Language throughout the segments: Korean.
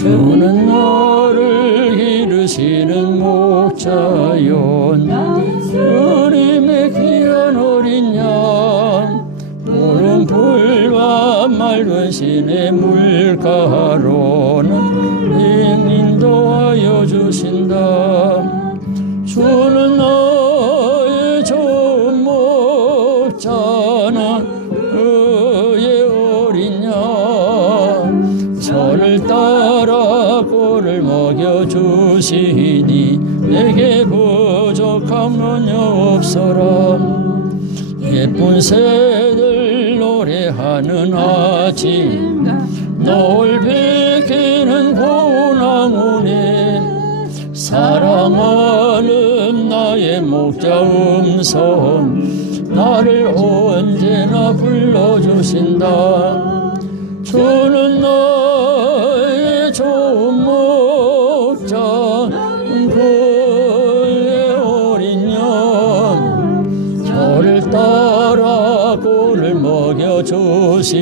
주는 너를 기르시는 목자연. 주님의 귀한 어린 양. 푸른 풀과 맑은 신의 물가로는 인도하여 주신다. 주는 나 양 저를 따라 꼴을 먹여주시니 내게 부족함은 없어라. 예쁜 새들 노래하는 아침 널 베기는 고나무네. 사랑하는 나의 목자 음성 나를 언제나 불러주신다. 주는 그의 어린 양 저를 따라 꼴을 먹여주시니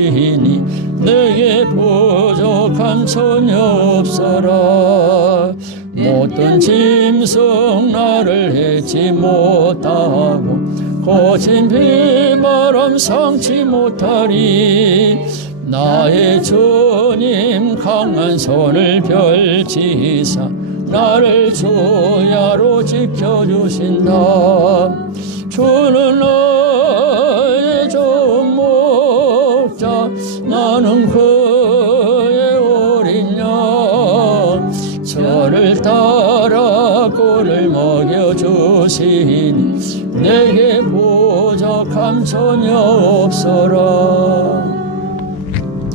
내게 부족함 전혀 없어라. 못된 짐승 나를 해치 못하고 거친 비바람 상치 못하리. 나의 주님 강한 손을 펼치사 나를 주야로 지켜주신다 주는 나의 좋은 목자 나는 그의 어린 양 저를 따라 꼴을 먹여주시니 내게 부족함 전혀 없어라